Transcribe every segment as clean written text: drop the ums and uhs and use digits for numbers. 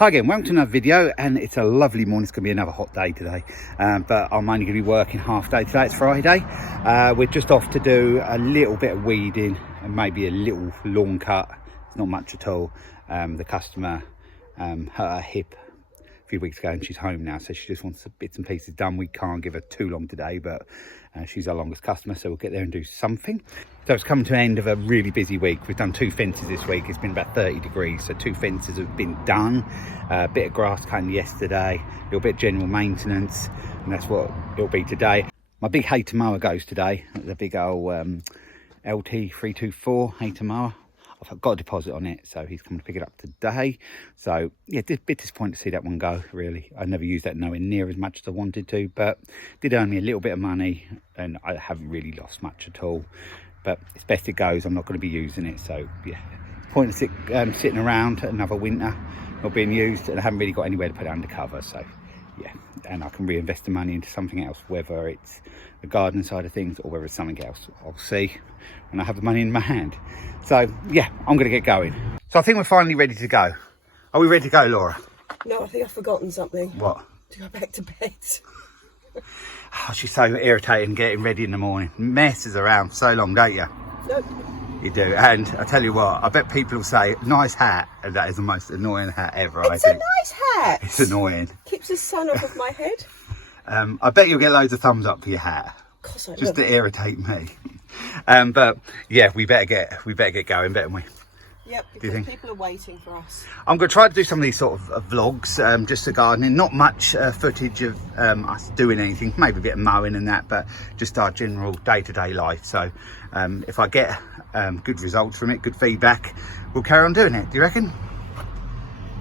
Hi again, welcome to another video, and it's a lovely morning. It's going to be another hot day today, but I'm only going to be working half day today. It's Friday. We're just off to do a little bit of weeding and maybe a little lawn cut. It's not much at all. The customer hurt her hip a few weeks ago and she's home now, so she just wants some bits and pieces done. We can't give her too long today, but she's our longest customer, so we'll get there and do something. So it's come to an end of a really busy week. We've done 2 fences this week. It's been about 30 degrees, so 2 fences have been done. A bit of grass cutting yesterday, a little bit of general maintenance, and that's what it'll be today. My big Hayter mower goes today, the big old LT324 Hayter mower. I've got a deposit on it, so he's coming to pick it up today. So yeah, a bit disappointed to see that one go, really. I never used that nowhere near as much as I wanted to, but did earn me a little bit of money, and I haven't really lost much at all. But it's best it goes. I'm not going to be using it, so yeah, pointless sitting around another winter not being used, and I haven't really got anywhere to put it under cover. So yeah, and I can reinvest the money into something else, whether it's the garden side of things or whether it's something else. I'll see when I have the money in my hand. So yeah, I'm going to get going. So I think we're finally ready to go. Are we ready to go, Laura? No, I think I've forgotten something. What? To go back to bed. Oh, she's so irritating getting ready in the morning. Messes around so long, don't you? Nope. You do. And I tell you what, I bet people will say, nice hat, and that is the most annoying hat ever. It's a nice hat. It's annoying. Keeps the sun off of my head. I bet you'll get loads of thumbs up for your hat. Of course I Just will. to irritate me. But yeah, we better get going, better we? Yep, because people are waiting for us. I'm going to try to do some of these sort of vlogs, just the gardening. Not much footage of us doing anything, maybe a bit of mowing and that, but just our general day-to-day life. So if I get good results from it, good feedback, we'll carry on doing it. Do you reckon?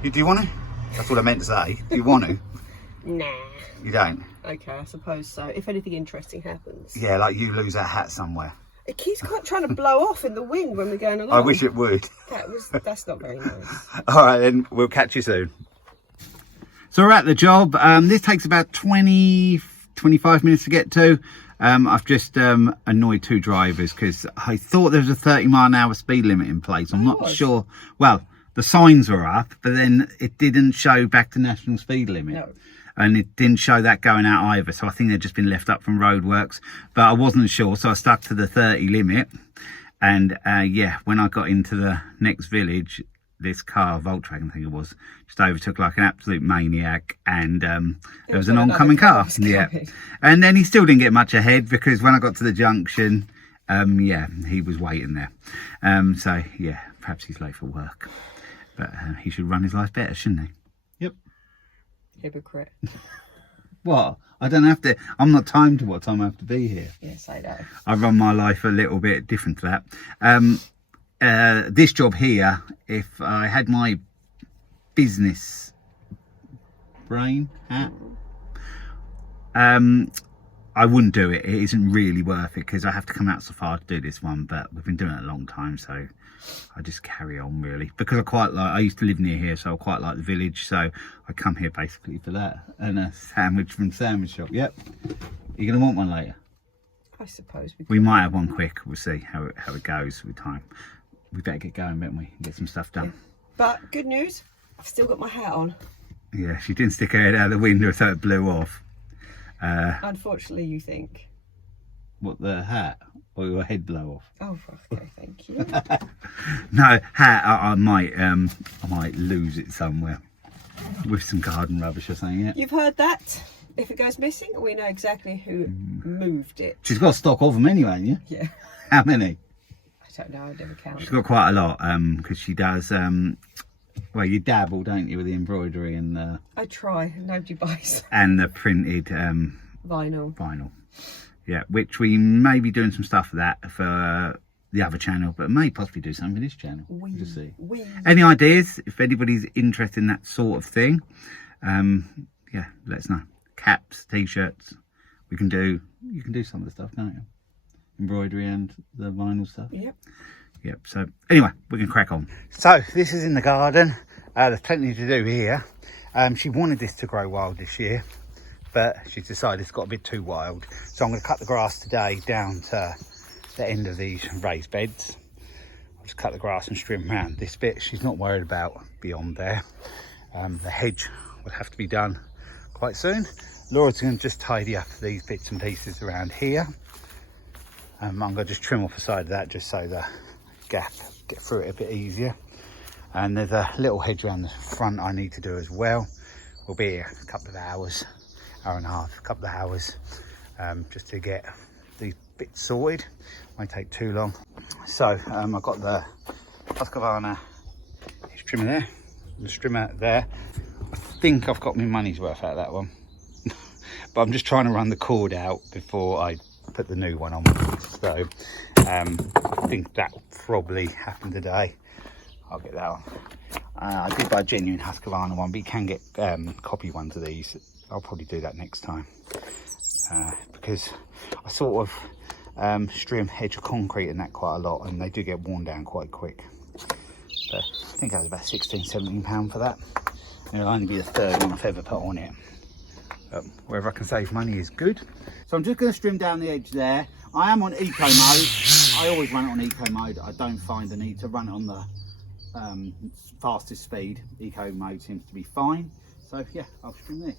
Do you want to? That's what I meant to say. Do you want to? Nah. You don't? Okay, I suppose so. If anything interesting happens. Yeah, like you lose that hat somewhere. It keeps trying to blow off in the wind when we're going along. I wish it would. That's not very nice. All right, then we'll catch you soon. So we're at the job. This takes about 25 minutes to get to. I've just annoyed 2 drivers because I thought there was a 30-mile-an-hour speed limit in place. I'm not sure. Well, the signs were up, but then it didn't show back to national speed limit. No. And it didn't show that going out either, so I think they've just been left up from roadworks, but I wasn't sure, so I stuck to the 30 limit. And yeah, when I got into the next village, this car, Volkswagen I think it was, just overtook like an absolute maniac, and there was an oncoming car. Yeah, and then he still didn't get much ahead, because when I got to the junction, yeah, he was waiting there. So yeah, perhaps he's late for work, but he should run his life better, shouldn't he? Yep. Hypocrite. What? I don't have to. I'm not timed to what time I have to be here. Yes, I know. I run my life a little bit different to that. This job here, if I had my business brain hat, I wouldn't do it. It isn't really worth it because I have to come out so far to do this one, but we've been doing it a long time, so I just carry on really, because I used to live near here, so I quite like the village, so I come here basically for that and a sandwich from Sandwich Shop. Yep. You're gonna want one later? I suppose we might have one quick. We'll see how it goes with time. We better get going, don't we? Get some stuff done. Yeah. But good news, I've still got my hat on. Yeah, she didn't stick her head out the window, so it blew off. Unfortunately, you think. What, the hat? Or your head blow off? Oh, okay, thank you. No, hat, I might lose it somewhere with some garden rubbish or something. Yeah. You've heard that. If it goes missing, we know exactly who moved it. She's got stock of them anyway, hasn't you? Yeah. How many? I don't know, I never counted. She's got quite a lot, because she does, well, you dabble, don't you, with the embroidery and the... I try, nobody buys. And the printed vinyl. Yeah, which we may be doing some stuff for that for the other channel, but may possibly do something for this channel. We'll see. Any ideas? If anybody's interested in that sort of thing, yeah, let us know. Caps, t-shirts, you can do some of the stuff, can't you? Embroidery and the vinyl stuff. Yep. So anyway, we can crack on. So this is in the garden. There's plenty to do here. She wanted this to grow wild this year, but she's decided it's got a bit too wild. So I'm going to cut the grass today down to the end of these raised beds. I'll just cut the grass and trim around this bit. She's not worried about beyond there. The hedge will have to be done quite soon. Laura's going to just tidy up these bits and pieces around here. I'm going to just trim off the side of that just so the gap get through it a bit easier. And there's a little hedge around the front I need to do as well. We'll be here a couple of hours, hour and a half, a couple of hours, just to get these bits sorted. Won't take too long. So I've got the Husqvarna hedge trimmer there, the trimmer there. I think I've got my money's worth out of that one. But I'm just trying to run the cord out before I put the new one on. So I think that will probably happen today. I'll get that one. I did buy a genuine Husqvarna one, but you can get copy ones of these. I'll probably do that next time, because I sort of strim hedge of concrete and that quite a lot, and they do get worn down quite quick. But I think that was about £16–17 for that, and it'll only be the third one I've ever put on it. Wherever I can save money is good. So I'm just going to trim down the edge there. I am on eco mode. I always run it on eco mode. I don't find the need to run it on the fastest speed. Eco mode seems to be fine. So yeah, I'll trim this.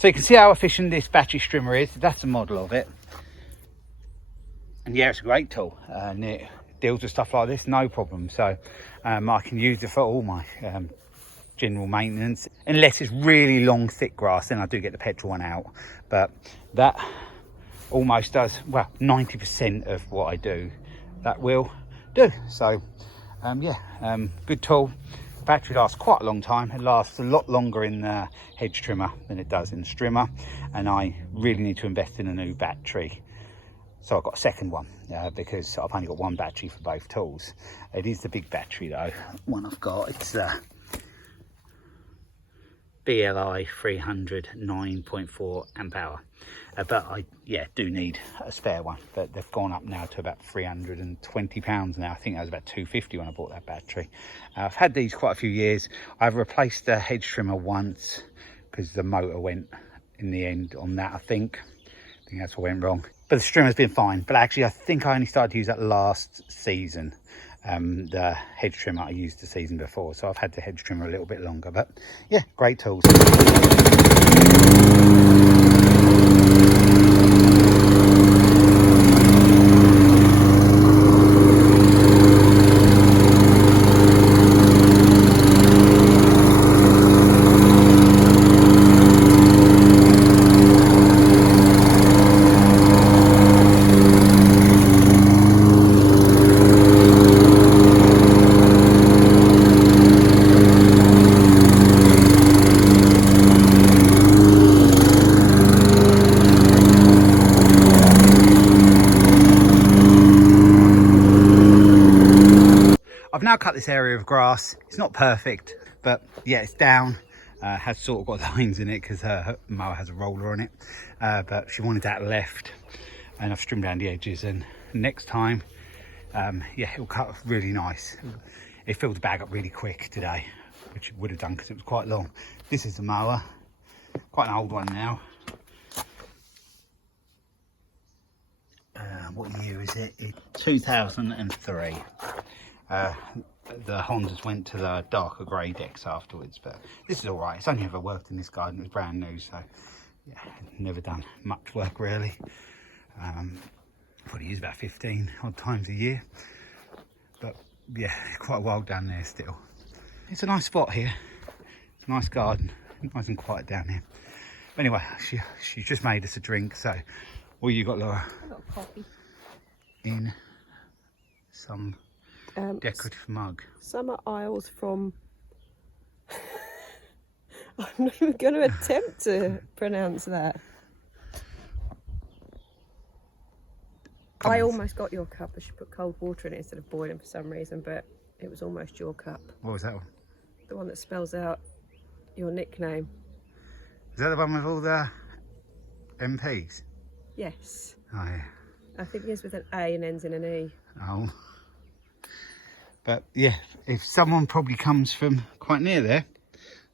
So you can see how efficient this battery strimmer is. That's the model of it. And yeah, it's a great tool, and it deals with stuff like this, no problem. So I can use it for all my general maintenance, unless it's really long, thick grass, then I do get the petrol one out. But that almost does, well, 90% of what I do, that will do. So yeah, good tool. Battery lasts quite a long time. It lasts a lot longer in the hedge trimmer than it does in the strimmer, and I really need to invest in a new battery. So I've got a second one because I've only got one battery for both tools. It is the big battery though. One I've got, it's the BLI 300 9.4 amp hour. But I do need a spare one, but they've gone up now to about £320 now. I think that was about £250 when I bought that battery. I've had these quite a few years. I've replaced the hedge trimmer once because the motor went in the end on that. I think that's what went wrong, but the strimmer's been fine. But actually I think I only started to use that last season. The hedge trimmer I used the season before, so I've had the hedge trimmer a little bit longer. But yeah, great tools. I've now cut this area of grass. It's not perfect, but yeah, it's down. Has sort of got lines in it because her mower has a roller on it, but she wanted that left, and I've trimmed down the edges. And next time, yeah, it'll cut really nice. It filled the bag up really quick today, which it would have done because it was quite long. This is the mower, quite an old one now. What year is it? It's 2003. the Hondas went to the darker grey decks afterwards, but this is all right. It's only ever worked in this garden. It was brand new, so yeah, never done much work really. Probably use about 15 odd times a year, but yeah, quite wild down there still. It's a nice spot here. It's a nice garden, nice and quiet down here. But anyway, she just made us a drink. So, what you got, Laura? I got coffee. In some decorative mug. Summer Isles from... I'm not even going to attempt to pronounce that. I almost got your cup. I should put cold water in it instead of boiling for some reason, but it was almost your cup. What was that one? The one that spells out your nickname. Is that the one with all the MPs? Yes. Oh yeah. I think it is with an A and ends in an E. Oh. But yeah, if someone probably comes from quite near there,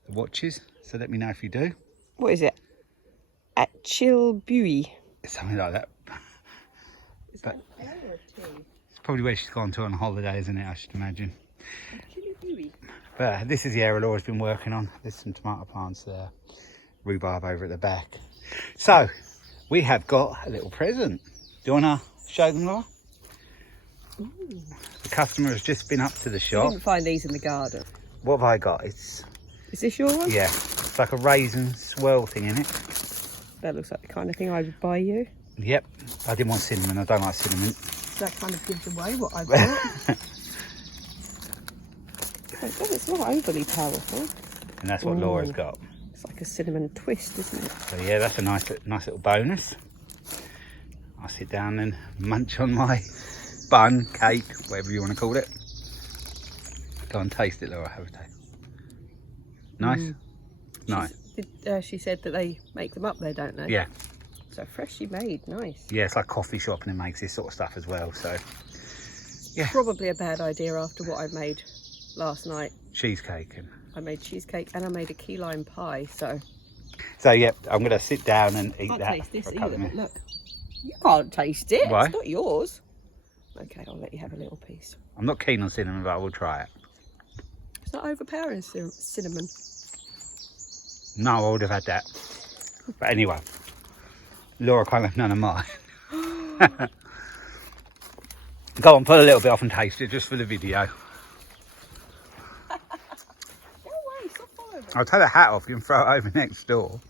the watches, so let me know if you do. What is it? At Chilbury. Something like that. Is But that an L or a T? it's probably where she's gone to on holiday, isn't it? I should imagine. Chilbury. But this is the area Laura's been working on. There's some tomato plants there. Rhubarb over at the back. So, we have got a little present. Do you want to show them, Laura? Ooh. The customer has just been up to the I shop. didn't find these in the garden. What have I got? It's, Is this your one? yeah, it's like a raisin swirl thing in it. That looks like the kind of thing I would buy you. Yep, I didn't want cinnamon. I don't like cinnamon. That kind of gives away what I bought. It's not overly powerful. And that's what Laura's Ooh. got. It's like a cinnamon twist, isn't it? So yeah, that's a nice little bonus. I'll sit down and munch on my bun, cake, whatever you want to call it. Go and taste it, Laura. Have a taste. Nice? Nice. She said that they make them up there, don't they? Yeah. So freshly made, nice. Yeah, it's like coffee shop and it makes this sort of stuff as well. So yeah, Probably a bad idea after what I made last night. cheesecake. And I made cheesecake and I made a key lime pie, so... so yeah, I'm going to sit down and eat I can't that. taste this for a couple either, of but minutes. look. You can't taste it. Why? It's not yours. Okay, I'll let you have a little piece. I'm not keen on cinnamon, but I will try it. It's not overpowering cinnamon. No, I would have had that. But anyway, Laura can't have none of mine. Go on, put a little bit off and taste it just for the video. Go away, stop following me. I'll take the hat off, you can throw it over next door.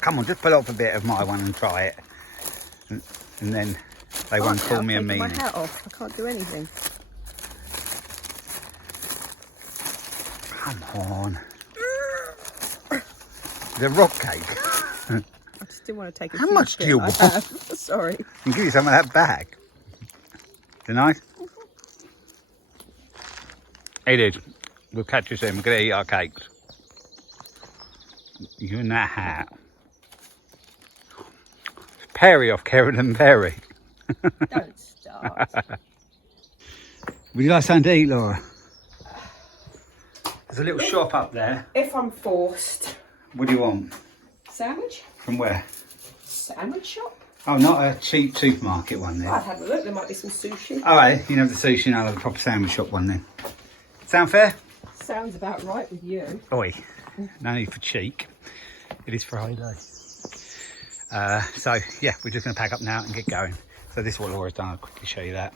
Come on, just pull off a bit of my one and try it. And then they won't call me a I'm taking meanie. my hat off. I can't do anything. Come on. The rock cake. I just didn't want to take a How huge much do bit. you I want? have. Sorry. I can give you some of that back. Is it nice? It is. We'll catch you soon. We're going to eat our cakes. You in that hat. It's Perry off Karen and Perry. Don't start. Would you like something to eat, Laura? There's a little shop up there. If I'm forced. What do you want? Sandwich? From where? Sandwich shop? Oh, not a cheap supermarket one then. I'd have a look. There might be some sushi. Alright, you can have the sushi and I'll have a proper sandwich shop one then. Sound fair? Sounds about right with you. Oi, no need for cheek. It is Friday. So yeah, we're just going to pack up now and get going. So this is what Laura's done. I'll quickly show you that.